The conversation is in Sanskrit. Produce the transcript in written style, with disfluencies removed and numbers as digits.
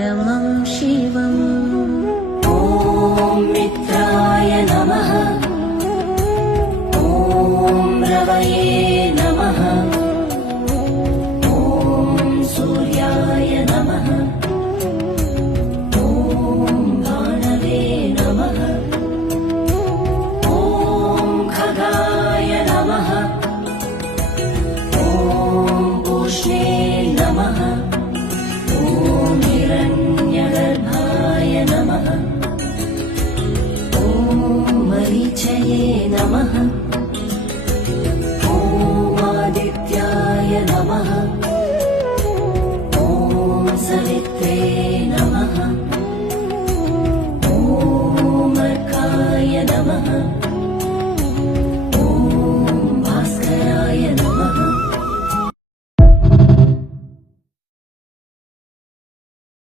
परमं शिवम्। ॐ मित्राय नमः। ॐ रवये नमः। ॐ सूर्याय नमः। ॐ भानवे नमः। ॐ खगाय नमः। ॐ पूष्णे नमः। ॐ हिरण्यगर्भाय नमः। ॐ मरीचये नमः। ॐ आदित्याय नमः। ॐ सवित्रे नमः। ॐ अर्काय नमः।